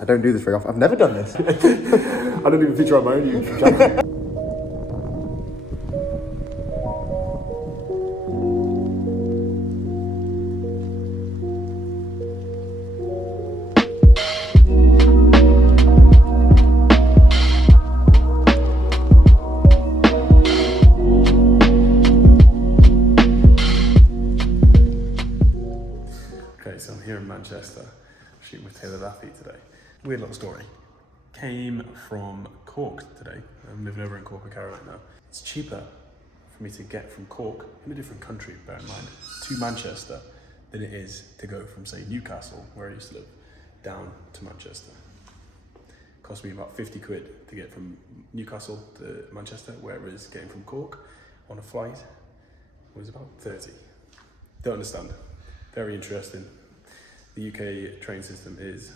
I don't do this very often. I've never done this. I don't even feature on my own YouTube channel. Okay, so I'm here in Manchester, shooting with Taylor Laffey today. Weird little story. Came from Cork today. I'm living over in Cork with Caroline now. It's cheaper for me to get from Cork, in a different country, bear in mind, to Manchester than it is to go from, say, Newcastle, where I used to live, down to Manchester. It cost me about 50 quid to get from Newcastle to Manchester, whereas getting from Cork on a flight was about 30. Don't understand. Very interesting. The UK train system is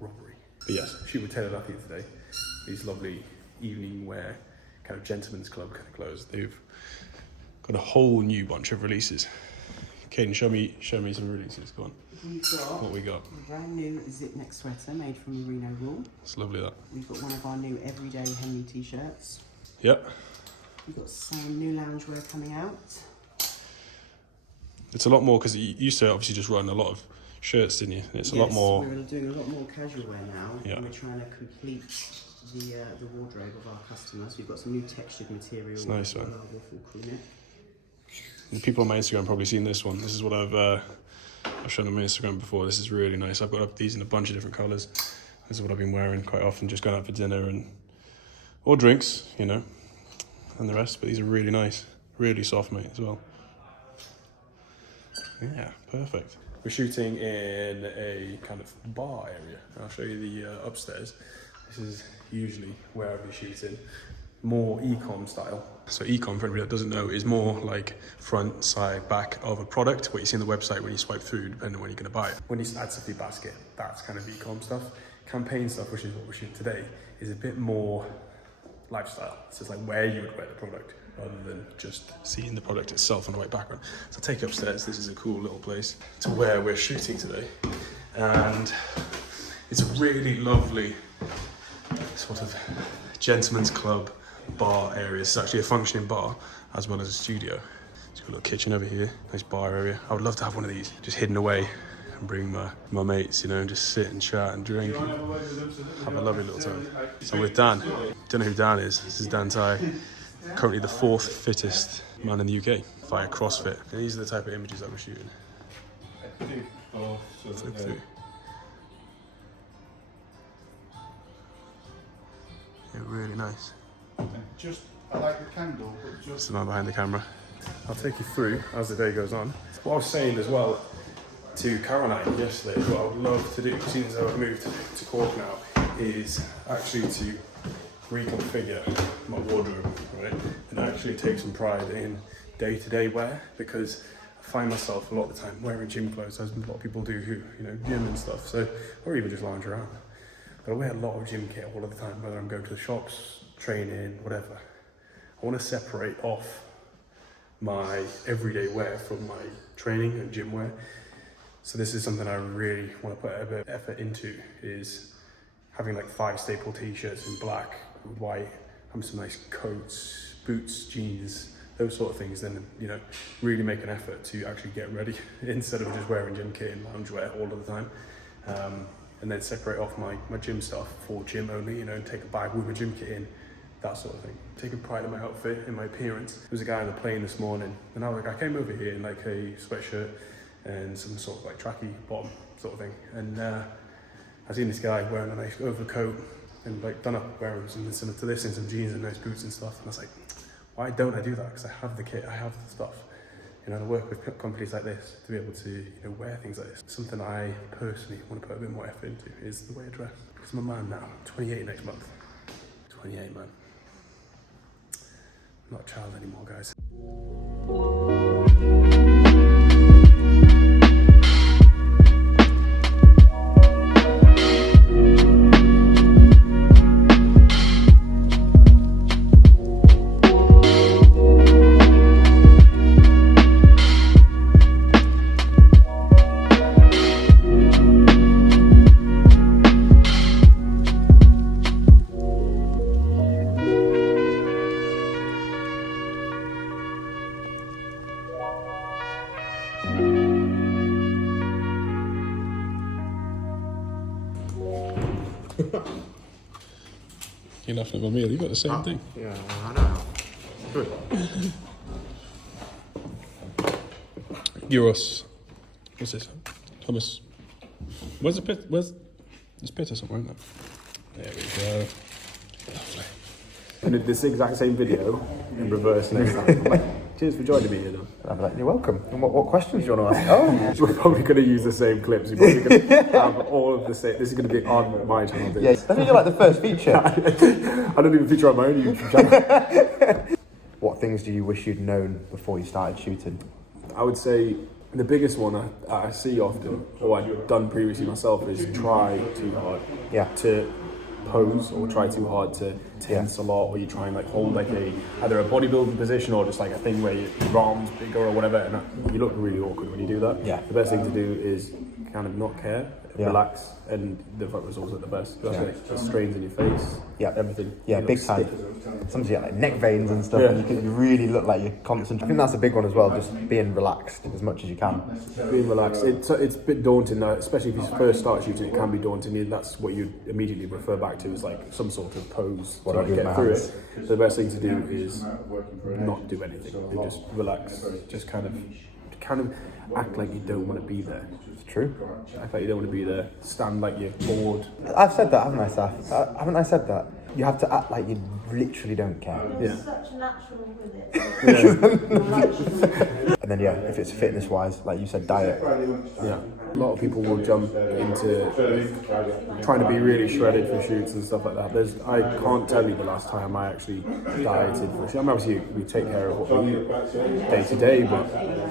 robbery. But yes, shoot with Taylor Laffey today. These lovely evening wear, kind of gentleman's club kind of clothes. They've got a whole new bunch of releases. Caden, show me some releases. Go on. We've got what we got. A brand new zip neck sweater made from merino wool. It's lovely that. We've got one of our new everyday Henry t-shirts. Yep. We've got some new loungewear coming out. It's a lot more because you used to obviously just run a lot of shirts, didn't you? It's a lot more. We're doing a lot more casual wear now. Yeah. And we're trying to complete the wardrobe of our customers. We've got some new textured material. It's nice, man. Full crew neck. And people on my Instagram have probably seen this one. This is what I've shown on my Instagram before. This is really nice. I've got these in a bunch of different colours. This is what I've been wearing quite often, just going out for dinner or drinks, you know, and the rest. But these are really nice, really soft, mate, as well. Yeah, perfect. We're shooting in a kind of bar area. I'll show you the upstairs. This is usually where I'll be shooting. More e-com style. So e-com, for anybody that doesn't know, is more like front, side, back of a product, what you see on the website when you swipe through, depending on when you're going to buy it. When you add stuff to your basket, that's kind of e-com stuff. Campaign stuff, which is what we're shooting today, is a bit more lifestyle. So it's like where you would wear the product, rather than just seeing the product itself on the white background. So I'll take you upstairs. This is a cool little place to where we're shooting today. And it's a really lovely sort of gentleman's club bar area. It's actually a functioning bar as well as a studio. It's got a little kitchen over here, nice bar area. I would love to have one of these just hidden away and bring my mates, you know, and just sit and chat and drink and have a lovely little time. So with Dan, don't know who Dan is. This is Dan Tai. Currently the 4th fittest man in the UK via CrossFit. And these are the type of images that we're shooting. Flip through. Yeah, really nice. I like the candle, but just... That's the man behind the camera. I'll take you through as the day goes on. What I was saying as well to Caroline yesterday, what I would love to do, seeing as I've moved to Cork now, is actually to reconfigure my wardrobe, right? And actually take some pride in day-to-day wear, because I find myself a lot of the time wearing gym clothes, as a lot of people do who, you know, gym and stuff, so, or even just lounge around. But I wear a lot of gym kit all of the time, whether I'm going to the shops, training, whatever. I want to separate off my everyday wear from my training and gym wear. So this is something I really want to put a bit of effort into, is having like 5 staple t-shirts in black, white, having some nice coats, boots, jeans, those sort of things, then, you know, really make an effort to actually get ready instead of just wearing gym kit and loungewear all of the time. And then separate off my gym stuff for gym only, you know, and take a bag with my gym kit in, that sort of thing. Taking pride in my outfit, in my appearance. There was a guy on the plane this morning, and I came over here in like a sweatshirt and some sort of like tracky bottom sort of thing. And I seen this guy wearing a nice overcoat and like done up wearing something similar to this and some jeans and nice boots and stuff. And I was like, why don't I do that? Because I have the kit, I have the stuff. You know, I work with companies like this to be able to, you know, wear things like this. Something I personally want to put a bit more effort into is the way I dress. Because I'm a man now, 28 next month. 28, man. I'm not a child anymore, guys. You're laughing at me. You got the same thing. Yeah, I know. Good. Euros. What's this? Thomas. Where's the pit? There's pita somewhere, isn't there? There we go. Lovely. And if this exact same video in reverse next time. Like, cheers for joining me here, though. I'd be like, you're welcome. And what questions do you want to ask? Oh, We're probably going to use the same clips. We're probably going to have all of the same. This is going to be on my channel. Dude. yeah. I think you're like the first feature. I don't even feature on my own YouTube channel. What things do you wish you'd known before you started shooting? I would say the biggest one I see often, or I've done previously myself, is try too hard. Yeah. To pose or try too hard to tense a lot, or you try and like hold like either a bodybuilding position or just like a thing where your arms bigger or whatever, and you look really awkward when you do that. Yeah. The best thing to do is kind of not care, Yeah. relax, and the results are the best. That's like the strains in your face, Yeah. everything. Yeah, You big know, time. Sometimes you get like neck veins and stuff, Yeah. and you really look like you're concentrating. I think that's a big one as well, just being relaxed as much as you can. Being relaxed. It's a bit daunting, especially if you first start shooting. It can be daunting. That's what you immediately refer back to, is like some sort of pose What to I do with get my through hands. it. The best thing to do is not do anything. You just relax. Just kind of act like you don't want to be there. It's true. Act like you don't want to be there. Stand like you're bored. I've said that, haven't I, Saf? Haven't I said that? You have to act like you literally don't care. Yeah. Such natural with it. And then, yeah, if it's fitness-wise, like you said, diet. Yeah. A lot of people will jump into trying to be really shredded for shoots and stuff like that. I can't tell you the last time I actually dieted for a shoot. I mean, obviously we take care of what we eat day to day, but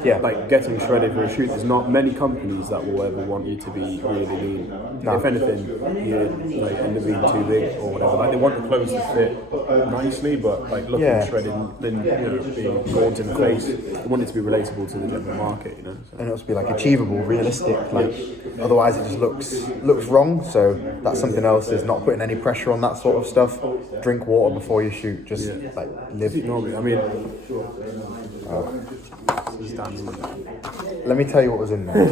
Yeah. like getting shredded for a shoot, there's not many companies that will ever want you to be really lean. No. If anything, you like end up being too big or whatever. Like they want the clothes to fit nicely, but like looking Yeah. shredded and then being gaunt in the face, they want it to be relatable to the general market, So. And it must be like achievable, realistic. Like otherwise, it just looks wrong. So that's something else. Is not putting any pressure on that sort of stuff. Drink water before you shoot. Just like live. Normally, I mean, Let me tell you what was in there.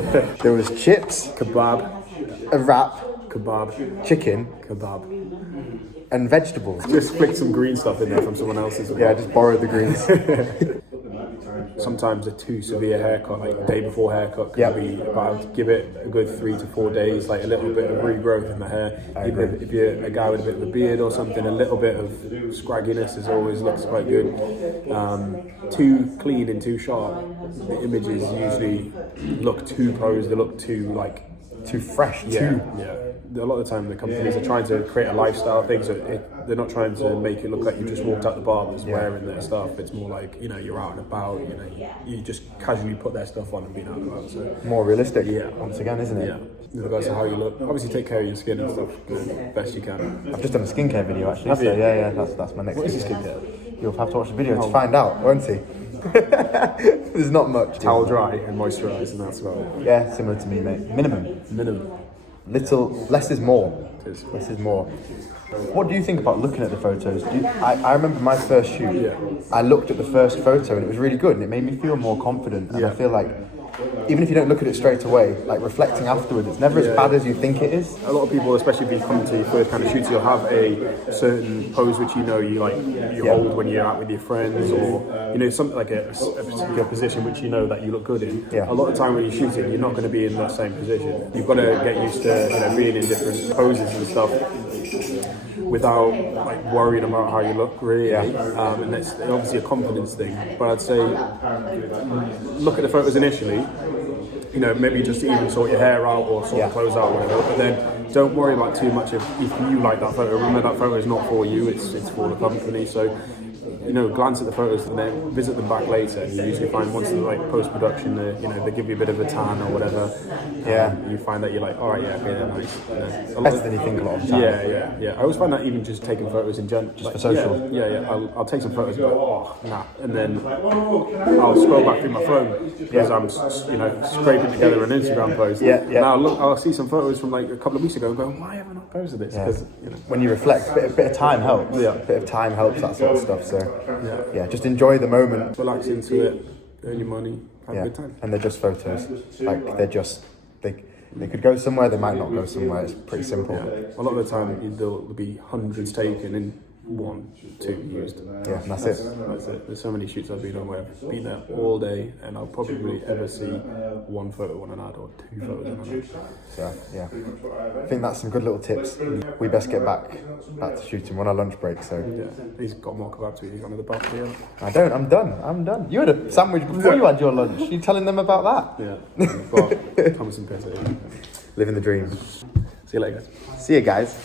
There was chips, kebab, a wrap, kebab, chicken, kebab. and vegetables. Just flick some green stuff in there from someone else's. Yeah, I just borrowed the greens. Sometimes a too severe haircut, like day before haircut, can Yep. be about give it a good 3 to 4 days, like a little bit of regrowth in the hair. Even if you're a guy with a bit of a beard or something, a little bit of scragginess is always looks quite good. Too clean and too sharp, the images usually look too posed. They look too like Too fresh. yeah. A lot of the time, the companies are trying to create a lifestyle thing, so they're not trying to make it look like you just walked out the barber's wearing their stuff. It's more like you're out and about. You just casually put their stuff on and be out and about. So More realistic. Yeah. Once again, isn't it? yeah, with regards to how you look, obviously take care of your skin and stuff best you can. I've just done a skincare video actually. Have So you? yeah, that's my next. What is your video. skincare? You'll have to watch the video to find out, won't you? There's not much. Towel dry and moisturise, and that's about it. Yeah, similar to me, mate. Minimum. Minimum. Less is more. It is. Less is more. What do you think about looking at the photos? I remember my first shoot. Yeah. I looked at the first photo and it was really good, and it made me feel more confident. And I Yeah. feel like even if you don't look at it straight away, like reflecting afterwards, it's never as bad as you think it is. A lot of people, especially if you come to your first kind of shoots, you'll have a certain pose which you hold when you're out with your friends, or something like a particular position which you know that you look good in. Yeah. A lot of the time when you're shooting, you're not going to be in that same position. You've got to get used to being in different poses and stuff without like worrying about how you look, really. And it's obviously a confidence thing. But I'd say look at the photos initially. Maybe just even sort your hair out or sort the clothes out or whatever. But then don't worry about too much if you like that photo. Remember that photo is not for you, it's for the company. So glance at the photos and then visit them back later. You usually find once they're like post-production, they give you a bit of a tan or whatever. Yeah. You find that you're like, all right, yeah, okay, they're nice. Better than you think a lot of the time. Yeah. I always find that even just taking photos in general. Just for social. Yeah. I'll take some photos and go, nah. And then I'll scroll back through my phone because I'm, scraping together an Instagram post. Yeah. And I'll see some photos from like a couple of weeks ago and go, why have I not posted this? Yeah. Because, When you reflect, a bit of time helps. Yeah. A bit of time helps, that sort of stuff. So yeah, just enjoy the moment. relax into it, earn your money, have a good time. And they're just photos. Like They could go somewhere, they might not go somewhere. It's pretty simple. A lot of the time, there'll be hundreds taken in 1, 2 used. Yeah, and that's it. That's it. There's so many shoots I've been on where I've been there all day, and I'll probably ever see 1 photo on an ad or 2 photos on an ad. So yeah, I think that's some good little tips. We best get back to shooting. We're on our lunch break, so Yeah, he's got more kebab to eat. He's gone to the bath here. I don't. I'm done. You had a sandwich before you had your lunch. You telling them about that? Yeah, but Thomas and Peter. Living the dream. See you later, guys. See you guys.